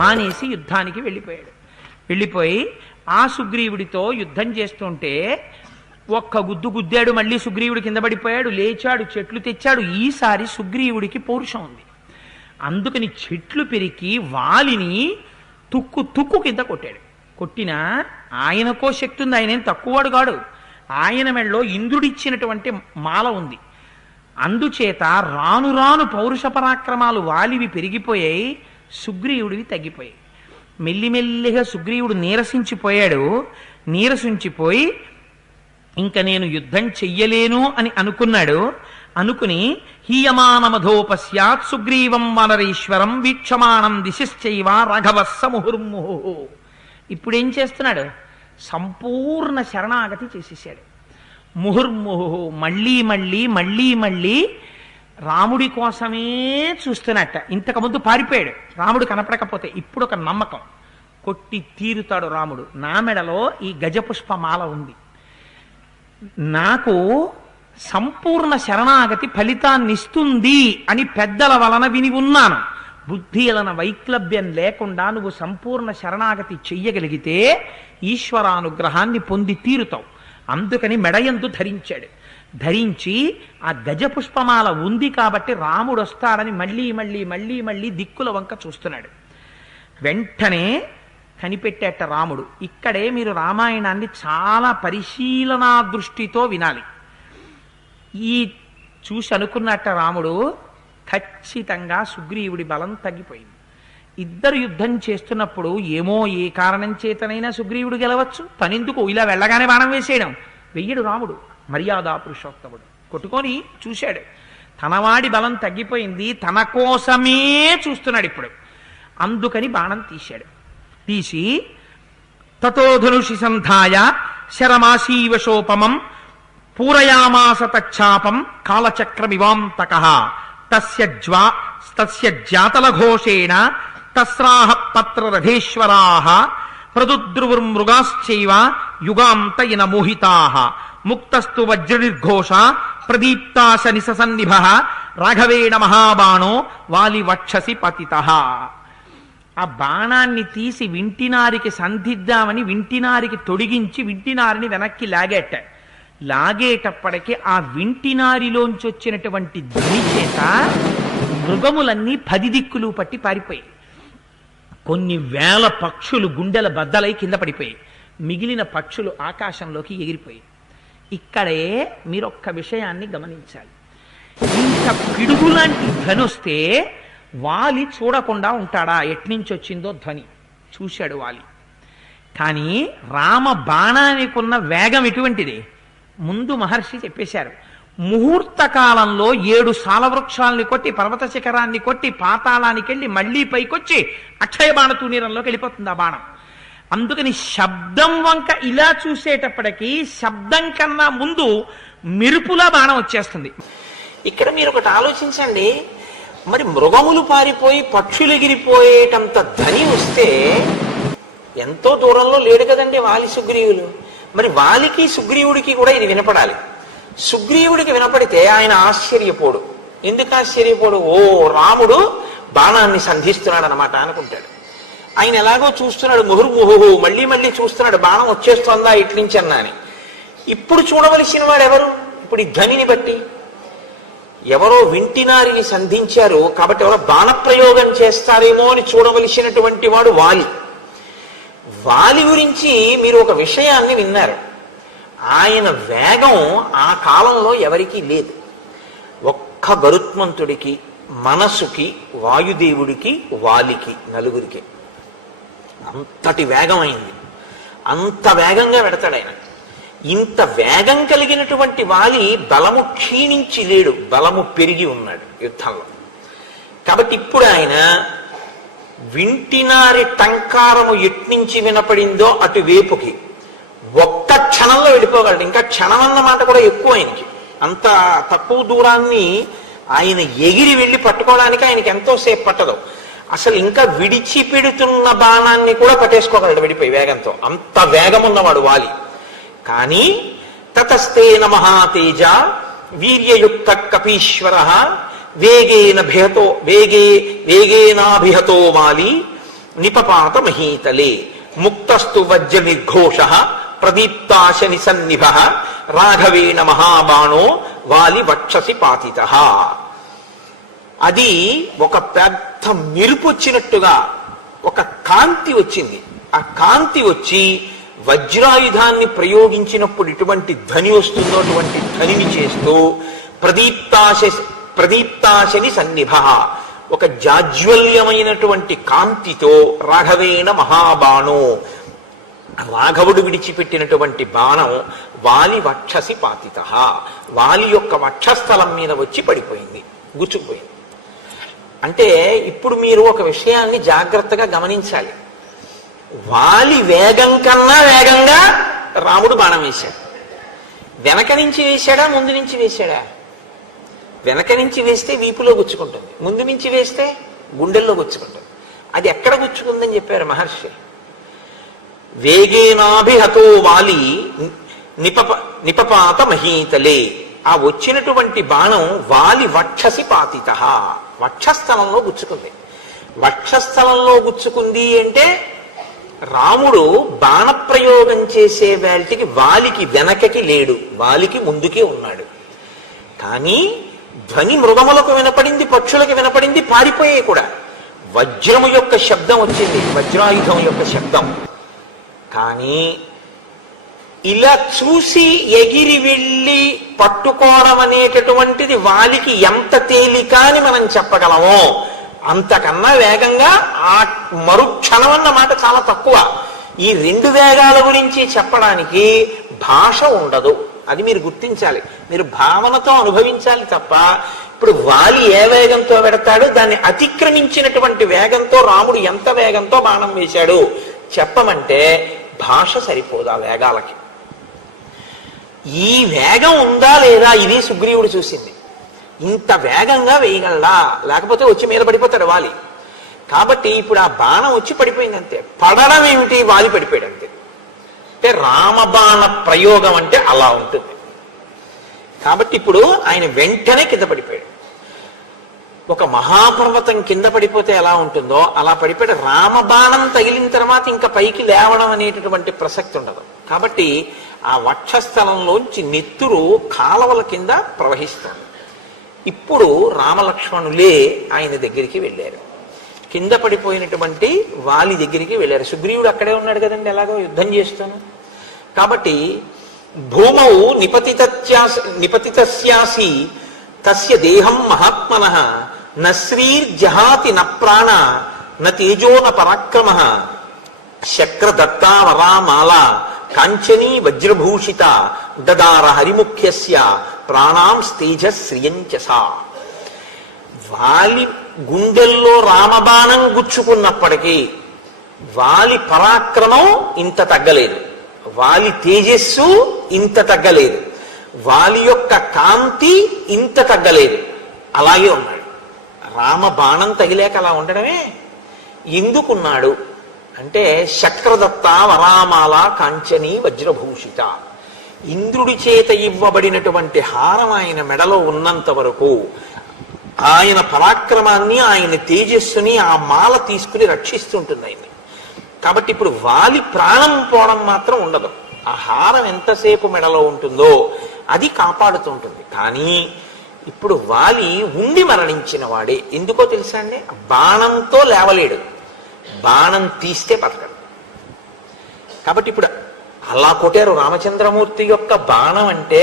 మానేసి యుద్ధానికి వెళ్ళిపోయాడు. వెళ్ళిపోయి ఆ సుగ్రీవుడితో యుద్ధం చేస్తుంటే ఒక్క గుద్దు గుద్దాడు, మళ్ళీ సుగ్రీవుడు కింద పడిపోయాడు, లేచాడు, చెట్లు తెచ్చాడు. ఈసారి సుగ్రీవుడికి పౌరుషం ఉంది. అందుకని చెట్లు పెరికి వాలిని తుక్కు తుక్కు కింద కొట్టాడు. కొట్టినా ఆయనకో శక్తి ఉంది, ఆయన ఏం తక్కువవాడు కాడు. ఆయన మెడలో ఇంద్రుడిచ్చినటువంటి మాల ఉంది. అందుచేత రాను రాను పౌరుష పరాక్రమాలు వాలివి పెరిగిపోయాయి, సుగ్రీవుడివి తగ్గిపోయాయి. మెల్లిమెల్లిగా సుగ్రీవుడు నీరసించిపోయాడు. నీరసించిపోయి ఇంక నేను యుద్ధం చెయ్యలేను అని అనుకున్నాడు. అనుకుని హీయమానమధోపస్యాత్ సుగ్రీవం వనరీశ్వరం వీక్షమాణం దిశశ్చైవ రాఘవస్స ముహుర్ముహు. ఇప్పుడేం చేస్తున్నాడు? సంపూర్ణ శరణాగతి చేసేసాడు. ముహుర్ముహు మళ్ళీ మళ్ళీ మళ్ళీ మళ్ళీ రాముడి కోసమే చూస్తున్నట్ట. ఇంతకుముందు పారిపోయాడు రాముడు కనపడకపోతే. ఇప్పుడు ఒక నమ్మకం, కొట్టి తీరుతాడు రాముడు. నా మెడలో ఈ గజపుష్పమాల ఉంది, నాకు సంపూర్ణ శరణాగతి ఫలితాన్నిస్తుంది అని పెద్దల వలన విని ఉన్నాను. బుద్ధి అలన వైక్లభ్యం లేకుండా నువ్వు సంపూర్ణ శరణాగతి చెయ్యగలిగితే ఈశ్వరానుగ్రహాన్ని పొంది తీరుతావు. అందుకని మెడయందు ధరించాడు. ధరించి ఆ గజపుష్పమాల ఉంది కాబట్టి రాముడు వస్తాడని మళ్ళీ మళ్ళీ మళ్ళీ మళ్ళీ దిక్కుల వంక చూస్తున్నాడు. వెంటనే కనిపెట్టేట రాముడు. ఇక్కడే మీరు రామాయణాన్ని చాలా పరిశీలనా దృష్టితో వినాలి. ఈ చూసి అనుకున్నట్ట రాముడు, ఖచ్చితంగా సుగ్రీవుడి బలం తగ్గిపోయింది. ఇద్దరు యుద్ధం చేస్తున్నప్పుడు ఏమో ఏ కారణం చేతనైనా సుగ్రీవుడు గెలవచ్చు, తనెందుకు ఇలా వెళ్ళగానే బాణం వేసేయడం? వెయ్యడు రాముడు, మర్యాదా పురుషోత్తముడు. కొట్టుకొని చూశాడు, తనవాడి బలం తగ్గిపోయింది, తన కోసమే చూస్తున్నాడు ఇప్పుడు. అందుకని బాణం తీశాడు. తీసి తతో ధనుషి సంధాయ శరమాశీవశోపమం పూరయామాస తచ్చాపం కాలచక్రమివాంతకః తస్య జాతలఘోషేణ తస్రాహ పత్రరథేశ్వరాః ప్రదుద్రువుర్మృగాశ్చైవ యుగాంతయిన మోహితాః ముక్తస్తు వజ్రనిర్ఘోష ప్రదీప్తాశ నిససన్నిభః రాఘవేణ మహాబాణో వాలి వక్షసి పతితః. ఆ బాణాన్ని తీసి వింటినారికి సంధిద్దామని వింటినారికి తొడిగించి వింటినారిని వెనక్కి లాగేటప్పటికీ ఆ వింటినారిలోంచి వచ్చినటువంటి ధ్వని చేత మృగములన్నీ 10 దిక్కులు పట్టి పారిపోయాయి. కొన్ని వేల పక్షులు గుండెల బద్దలై కింద పడిపోయాయి. మిగిలిన పక్షులు ఆకాశంలోకి ఎగిరిపోయాయి. ఇక్కడే మీరొక్క విషయాన్ని గమనించాలి. ఇంత పిడుగులాంటి ధ్వని వస్తే వాలి చూడకుండా ఉంటాడా? ఎట్నుంచి వచ్చిందో ధ్వని చూశాడు వాలి. కానీ రామ బాణానికి ఉన్న వేగం ఎటువంటిది? ముందు మహర్షి చెప్పేశారు. ముహూర్త కాలంలో 7 సాలవృక్షాలని కొట్టి పర్వత శిఖరాన్ని కొట్టి పాతాళానికి వెళ్ళి మళ్లీ పైకొచ్చి అక్షయ బాణ తూనీరంలోకి వెళ్ళిపోతుంది ఆ బాణం. అందుకని శబ్దం వంక ఇలా చూసేటప్పటికీ శబ్దం కన్నా ముందు మెరుపులా బాణం వచ్చేస్తుంది. ఇక్కడ మీరు ఒకటి ఆలోచించండి, మరి మృగములు పారిపోయి పక్షులు ఎగిరిపోయేటంత ధ్వని వస్తే ఎంతో దూరంలో లేడు కదండి వాలి సుగ్రీవులు. మరి వాలికి సుగ్రీవుడికి కూడా ఇది వినపడాలి. సుగ్రీవుడికి వినపడితే ఆయన ఆశ్చర్యపోడు. ఎందుకు ఆశ్చర్యపోడు? ఓ రాముడు బాణాన్ని సంధిస్తున్నాడు అనమాట అనుకుంటాడు. ఆయన ఎలాగో చూస్తున్నాడు, ముహుర్ముహు మళ్ళీ మళ్ళీ చూస్తున్నాడు, బాణం వచ్చేస్తోందా ఇట్నుంచి అన్నా అని. ఇప్పుడు చూడవలసిన వాడు ఎవరు? ఇప్పుడు ఈ ధ్వనిని బట్టి ఎవరో వింటినారిని సంధించారు కాబట్టి ఎవరో బాణప్రయోగం చేస్తారేమో అని చూడవలసినటువంటి వాడు వాలి. వాలి గురించి మీరు ఒక విషయాన్ని విన్నారు. ఆయన వేగం ఆ కాలంలో ఎవరికీ లేదు. ఒక్క గరుత్మంతుడికి, మనసుకి, వాయుదేవుడికి, వాలికి, నలుగురికి అంతటి వేగం అయింది. అంత వేగంగా పెడతాడు ఆయన. ఇంత వేగం కలిగినటువంటి వాలి బలము క్షీణించి లేడు, బలము పెరిగి ఉన్నాడు యుద్ధంలో. కాబట్టి ఇప్పుడు ఆయన వింటినారి టంకారము ఎట్నుంచి వినపడిందో అటువైపుకి ఒక్క క్షణంలో వెళ్ళిపోగలడు. ఇంకా క్షణం అన్న మాట కూడా ఎక్కువ ఆయనకి. అంత తక్కువ దూరాన్ని ఆయన ఎగిరి వెళ్ళి పట్టుకోవడానికి ఆయనకి ఎంతోసేపు పట్టదు. అసలు ఇంకా విడిచిపెడుతున్న బాణాన్ని కూడా పట్టేసుకోగలడు విడిపోయి వేగంతో. అంత వేగం ఉన్నవాడు వాలి. కానీ తతస్తేన మహాతేజ వీర్యయుక్త కపీశ్వర వేగేనాభిహతో వాలి నిపపాత మహీతలే ముక్తస్తు వజ్ర నిర్ఘోష ప్రదీప్తాశని సన్నిభ రాఘవేణ మహాబాణో వాలి వక్షసి పాతిత. అది ఒక పెద్ద మెరుపు వచ్చినట్టుగా ఒక కాంతి వచ్చింది. ఆ కాంతి వచ్చి వజ్రాయుధాన్ని ప్రయోగించినప్పుడు ఇటువంటి ధ్వని వస్తుందో అటువంటి ధ్వనిని చేస్తూ ప్రదీప్తాశని సన్నిభ, ఒక జాజ్వల్యమైనటువంటి కాంతితో రాఘవేణ మహాబాణో, రాఘవుడు విడిచిపెట్టినటువంటి బాణం వాలి వక్షసి పాతిత, వాలి యొక్క వక్షస్థలం మీద వచ్చి పడిపోయింది, గుచ్చుకుపోయింది. అంటే ఇప్పుడు మీరు ఒక విషయాన్ని జాగ్రత్తగా గమనించాలి. వాలి వేగం కన్నా వేగంగా రాముడు బాణం వేశాడు. వెనక నుంచి వేశాడా, ముందు నుంచి వేశాడా? వెనక నుంచి వేస్తే వీపులో గుచ్చుకుంటుంది, ముందు నుంచి వేస్తే గుండెల్లో గుచ్చుకుంటుంది. అది ఎక్కడ గుచ్చుకుందని చెప్పారు మహర్షి. వేగేనాభిహతో వాలి నిపపాత మహీతలే, ఆ వచ్చినటువంటి బాణం వాలి వక్షసి పాతిత, వక్షస్థలంలో గుచ్చుకుంది. వక్షస్థలంలో గుచ్చుకుంది అంటే రాముడు బాణప్రయోగం చేసే వేళటికి వాలికి వెనకకి లేడు, వాలికి ముందుకే ఉన్నాడు. కానీ ధ్వని మృగములకు వినపడింది, పక్షులకు వినపడింది, పారిపోయే కూడా. వజ్రము యొక్క శబ్దం వచ్చింది, వజ్రాయుధం యొక్క శబ్దం. కానీ ఇలా చూసి ఎగిరి వెళ్ళి పట్టుకోవడం అనేటటువంటిది వాలికి ఎంత తేలిక అని మనం చెప్పగలమో, అంతకన్నా వేగంగా ఆ మరుక్షణం అన్న మాట చాలా తక్కువ. ఈ రెండు వేగాల గురించి చెప్పడానికి భాష ఉండదు, అది మీరు గుర్తించాలి. మీరు భావనతో అనుభవించాలి తప్ప ఇప్పుడు వాలి ఏ వేగంతో పెడతాడు, దాన్ని అతిక్రమించినటువంటి వేగంతో రాముడు ఎంత వేగంతో బాణం వేశాడు చెప్పమంటే భాష సరిపోదా వేగాలకి. ఈ వేగం ఉందా లేదా ఇది సుగ్రీవుడు చూసింది. ఇంత వేగంగా వేయగలడా, లేకపోతే వచ్చి మీద పడిపోతాడు వాలి. కాబట్టి ఇప్పుడు ఆ బాణం వచ్చి పడిపోయింది అంతే. పడడం ఏమిటి, వాలి పడిపోయాడు అంతే. అంటే రామబాణ ప్రయోగం అంటే అలా ఉంటుంది. కాబట్టి ఇప్పుడు ఆయన వెంటనే కింద పడిపోయాడు. ఒక మహాపర్వతం కింద పడిపోతే ఎలా ఉంటుందో అలా పడిపోయాడు. రామబాణం తగిలిన తర్వాత ఇంకా పైకి లేవడం అనేటటువంటి ప్రసక్తి ఉండదు. కాబట్టి ఆ వక్షస్థలంలోంచి నెత్తురు కాలవల కింద ప్రవహిస్తుంది. ఇప్పుడు రామలక్ష్మణులే ఆయన దగ్గరికి వెళ్ళారు, కింద పడిపోయినటువంటి వాలి దగ్గరికి వెళ్ళారు. సుగ్రీవుడు అక్కడే ఉన్నాడు కదండి, ఎలాగో యుద్ధం చేస్తాను. కాబట్టి భూమౌ నిపతితస్యాసి తస్య దేహం మహాత్మనః నశ్రీర్జహాతి న ప్రాణ న తేజో న పరాక్రమ శక్రదత్తా వరామాల కాంచనీ వజ్రభూషిత దదార హరిముఖ్యస్య ప్రాణాం స్తేజ శ్రియంచసా. వాలి గుండెల్లో రామబాణం గుచ్చుకున్నప్పటికీ వాలి పరాక్రమం ఇంత తగ్గలేదు, వాలి తేజస్సు ఇంత తగ్గలేదు, వాలి యొక్క కాంతి ఇంత తగ్గలేదు, అలాగే ఉన్నాడు. రామ బాణం తగిలేక అలా ఉండడమే. ఎందుకున్నాడు అంటే శక్రదత్త వరామాల కాంచనీ వజ్రభూషిత, ఇంద్రుడి చేత ఇవ్వబడినటువంటి హారం ఆయన మెడలో ఉన్నంత వరకు ఆయన పరాక్రమాన్ని, ఆయన తేజస్సుని ఆ మాల తీసుకుని రక్షిస్తుంటుంది ఆయన్ని. కాబట్టి ఇప్పుడు వాలి ప్రాణం పోవడం మాత్రం ఉండదు. ఆ హారం ఎంతసేపు మెడలో ఉంటుందో అది కాపాడుతుంటుంది. కానీ ఇప్పుడు వాలి ఉండి మరణించిన వాడే. ఎందుకో తెలుసా అండి, బాణంతో లేవలేడు, బాణం తీస్తే బతకడు. కాబట్టి ఇప్పుడు అలా కొట్టారు. రామచంద్రమూర్తి యొక్క బాణం అంటే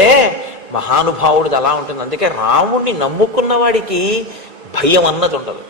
మహానుభావుడిది అలా ఉంటుంది. అందుకే రాముణ్ణి నమ్ముకున్న వాడికి భయం అన్నది ఉండదు.